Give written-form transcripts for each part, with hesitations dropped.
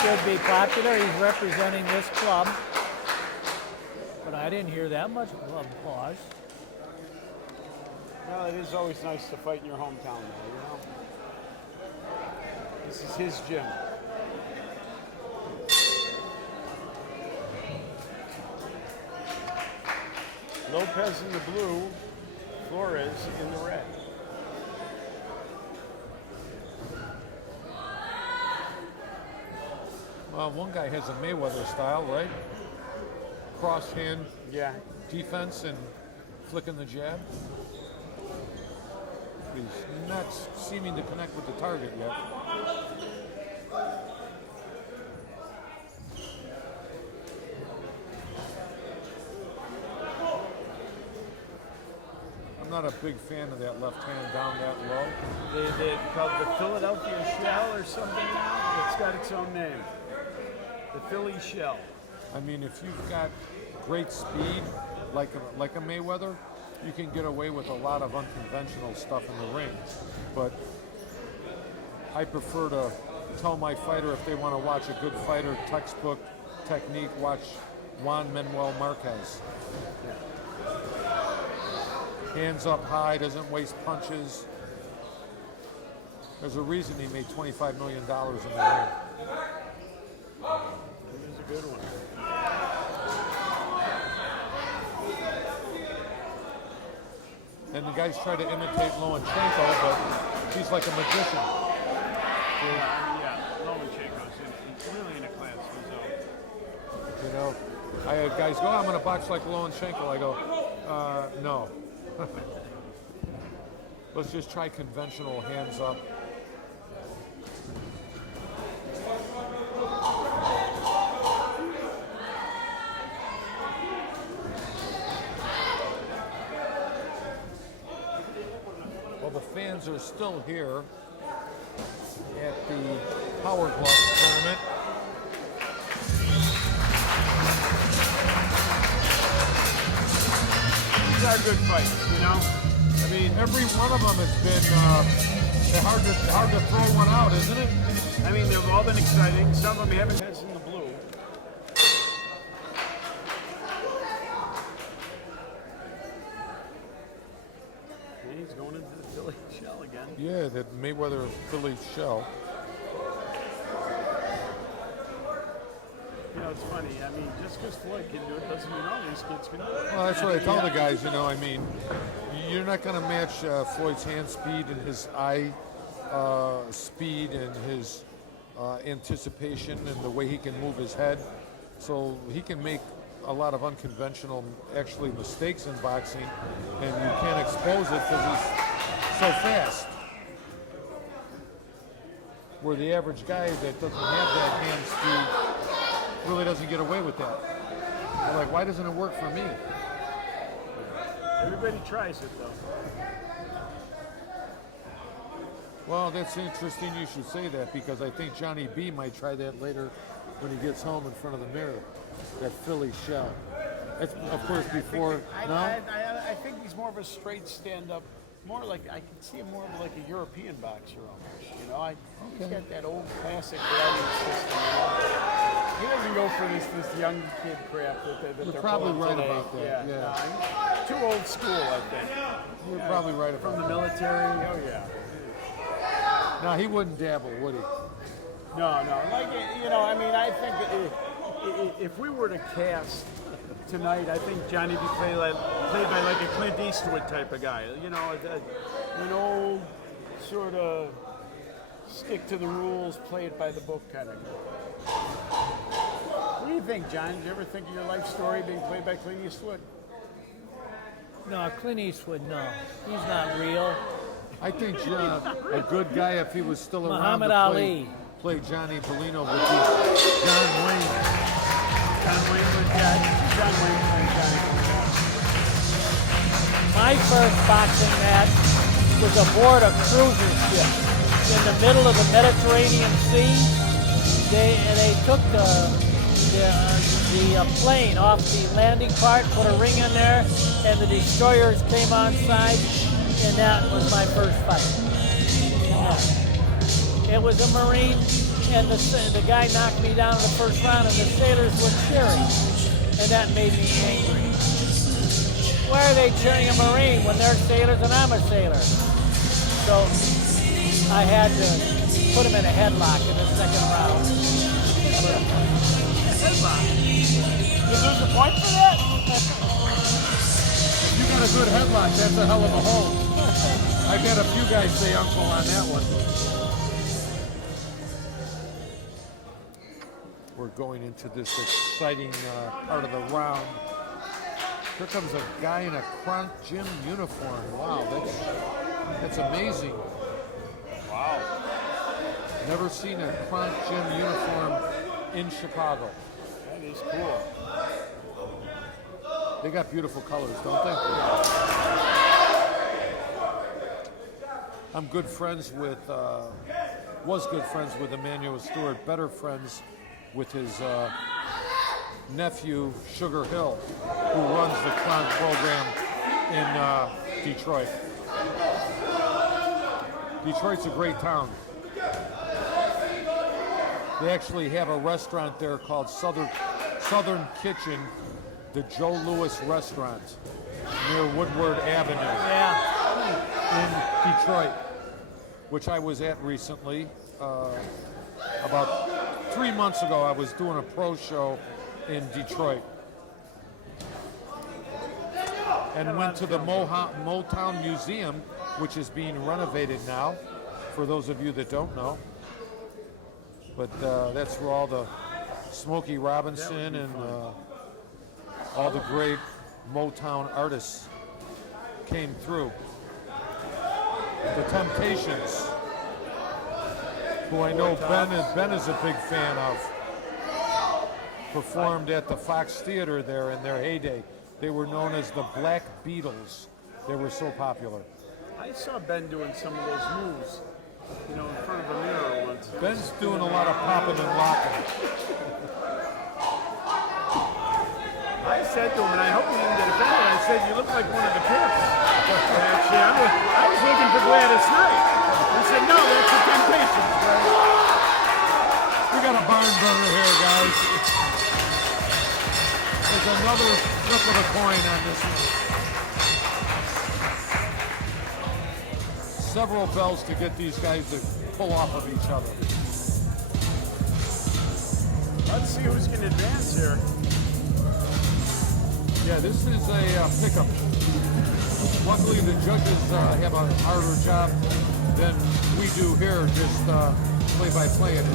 should be popular. He's representing this club. But I didn't hear that much applause. Well, it is always nice to fight in your hometown, though, you know? This is his gym. Lopez in the blue, Flores in the red. Well, one guy has a Mayweather style, right? Cross hand defense and flicking the jab. He's not seeming to connect with the target yet. I'm not a big fan of that left hand down that low. They called the Philadelphia Shell or something now. It's got its own name. The Philly Shell. I mean, if you've got great speed, like a Mayweather, you can get away with a lot of unconventional stuff in the ring. But I prefer to tell my fighter if they want to watch a good fighter textbook technique, watch Juan Manuel Marquez. Hands up high, doesn't waste punches. There's a reason he made $25 million in the ring. It is a good one. And the guys try to imitate Lomachenko, but he's like a magician. Yeah, Lomachenko's really in a class of his own. You know, I had guys go, I'm going to box like Lomachenko. I go, no. Let's just try conventional hands up. Well, the fans are still here at the Power Glove tournament. These are good fights, you know? I mean, every one of them has been hard to throw one out, isn't it? I mean, they've all been exciting. Some of them haven't had in the blue. And he's going into the Philly Shell again. Yeah, that Mayweather Philly Shell. You know, it's funny. I mean, just because Floyd can do it doesn't mean all these kids can do it. Well, that's what I tell the guys, you know, I mean, you're not going to match Floyd's hand speed and his eye speed and his anticipation and the way he can move his head. So he can make a lot of unconventional, actually, mistakes in boxing, and you can't expose it because he's so fast. Where the average guy that doesn't have that hand speed really doesn't get away with that. They're like, why doesn't it work for me? Everybody tries it, though. Well, that's interesting you should say that, because I think Johnny B might try that later when he gets home in front of the mirror. That Philly Shell. That's, of course, before. I think he's more of a straight stand-up, more like, I can see him more of like a European boxer almost. You know, he's got that old classic value system. You know? He doesn't go for this young kid crap that You're they're probably pulling right today. about that. Yeah. No, he's too old school, I think. You're probably right about From the that. military, oh yeah. No, he wouldn't dabble, would he? No, like, you know, I mean, I think if we were to cast tonight, I think Johnny would be played by like a Clint Eastwood type of guy. You know, an old sort of stick to the rules, play it by the book kind of guy. What do you think, John? Did you ever think of your life story being played by Clint Eastwood? No, Clint Eastwood, no. He's not real. I think a good guy, if he was still around Muhammad to Ali. play Johnny Bellino, would be John Wayne. John Wayne would, John Wayne playing Johnny. My first boxing match was aboard a cruiser ship in the middle of the Mediterranean Sea. They took the plane off the landing part, put a ring in there, and the destroyers came on side, and that was my first fight. Yeah. It was a Marine and the guy knocked me down in the first round, and the sailors were cheering, and that made me angry. Why are they cheering a Marine when they're sailors and I'm a sailor? So I had to put him in a headlock in the second round. Headlock? You lose a point for that? You got a good headlock, that's a hell of a hold. I've had a few guys say uncle on that one. We're going into this exciting part of the round. Here comes a guy in a Kronk Gym uniform. Wow, that's amazing. Wow. Never seen a Kronk Gym uniform in Chicago. That is cool. They got beautiful colors, don't they? I'm good friends with, was good friends with Emmanuel Stewart, better friends with his nephew, Sugar Hill, who runs the Kronk program in Detroit. Detroit's a great town. They actually have a restaurant there called Southern Kitchen, the Joe Louis Restaurant, near Woodward Avenue. Yeah. In Detroit, which I was at recently. About 3 months ago, I was doing a pro show in Detroit. And went to the Motown Museum, which is being renovated now, for those of you that don't know. But that's where all the Smokey Robinson and all the great Motown artists came through. The Temptations, who I know Ben is a big fan of, performed at the Fox Theater there in their heyday. They were known as the Black Beatles. They were so popular. I saw Ben doing some of those moves, in front of a mirror once. Ben's doing a lot of popping and locking. I said to him, and I hope he didn't get offended, I said, you look like one of the Pips. Actually, I was looking for Gladys Knight. He said, no, that's the Temptations. We got a barn burner here, guys. There's another flip of a coin on this one. Several bells to get these guys to pull off of each other. Let's see who's going to advance here. Yeah, this is a pickup. Luckily, the judges have a harder job than we do here, just play-by-play it.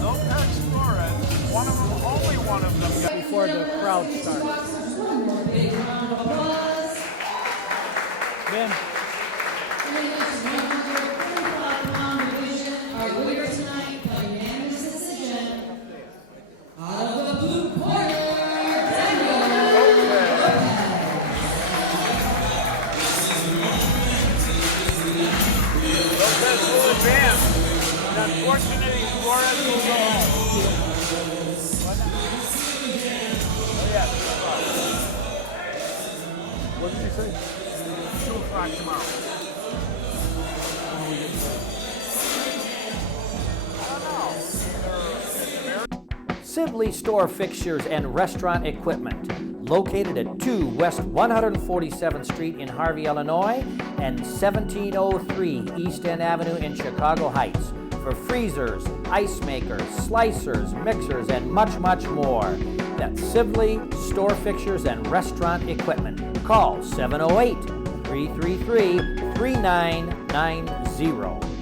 Lopez, Flores, one of them, only one of them. Before the crowd starts. Ben. Our winner tonight by unanimous decision, out of the blue corner, Daniel Lopez. Lopez will advance. And unfortunately, Flores will go home. What did you say? 2 o'clock tomorrow. Sibley Store Fixtures and Restaurant Equipment, located at 2 West 147th Street in Harvey, Illinois, and 1703 East End Avenue in Chicago Heights, for freezers, ice makers, slicers, mixers, and much, much more. That's Sibley Store Fixtures and Restaurant Equipment. Call 708-333-3990.